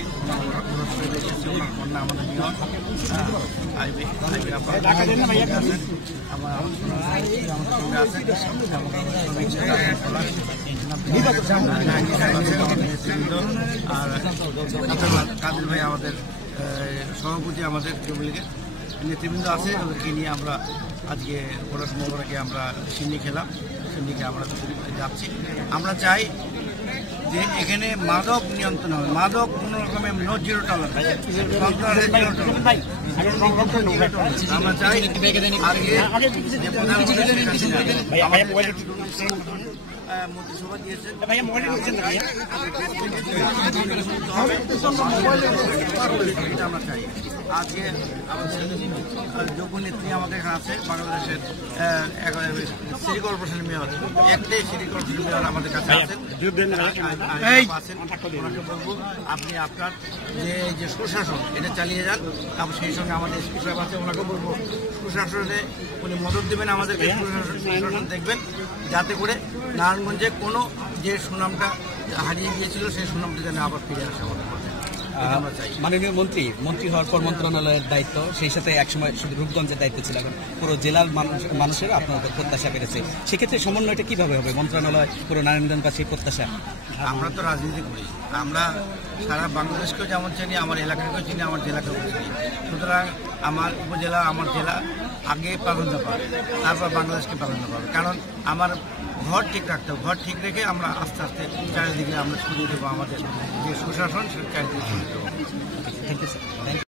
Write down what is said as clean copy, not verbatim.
থেকে কন্যা আমাদের মেয়র আর কাদের ভাই আমাদের সভাপতি আমাদের যুবলীগের নেতৃবৃন্দ আছে, ওদেরকে নিয়ে আমরা আজকে পড়াশোনাকে আমরা সিন্নি খেলাম। সিন্নিকে আমরা যাচ্ছি। আমরা চাই যে এখানে মাদক নিয়ন্ত্রণ হবে, মাদক কোনো রকমের নো জিরো টলারেন্স, আমরা চাই মন্ত্রিসভা দিয়েছেন আমরা চাই। আজকে যোগ্য নেত্রী আমাদের এখানে আছে, বাংলাদেশের সিটি কর্পোরেশনের মেয়র, একটাই সিটি কর্পোরেশনের মেয়র আমাদের কাছে আছেন। ওনাকে বলবো আপনি আপনার যে সুশাসন এটা চালিয়ে যান। তারপর সেই সঙ্গে আমাদের এসপি সাহেব আছে, ওনাকে বলবো সুশাসনে উনি মদত দেবেন, আমাদেরকে সুশাসন দেখবেন, যাতে করে নারায়ণগঞ্জে কোনো যে সুনামটা হারিয়ে গিয়েছিল সেই সুনামটা যেন আবার ফিরে আসে আমাদের মাঝে। মাননীয় মন্ত্রী হওয়ার পর মন্ত্রণালয়ের দায়িত্ব, সেই সাথে একসময় শুধু রূপগঞ্জের দায়িত্ব ছিল, এখন পুরো জেলার মানুষের আপনাদের প্রত্যাশা বেড়েছে। সেক্ষেত্রে সমন্বয়টা কিভাবে হবে? মন্ত্রণালয় পুরো নারায়ণগঞ্জবাসীর প্রত্যাশা। আমরা তো রাজনীতি করি, আমরা সারা বাংলাদেশকেও যেমন চিনি, আমার এলাকাকেও চিনি, আমার জেলাকেও চিনি। সুতরাং আমার উপজেলা, আমার জেলা আগে প্রাধান্য পাবে, তারপর বাংলাদেশকে প্রাধান্য পাবে। কারণ আমার ঘর ঠিক রাখতে হবে, ঘর ঠিক রেখে আমরা আস্তে আস্তে চারিদিকে আমরা ছড়িয়ে দেবো আমাদের যে সুশাসন, সে চারিদিকে ছড়িয়ে দেবো। Thank you sir.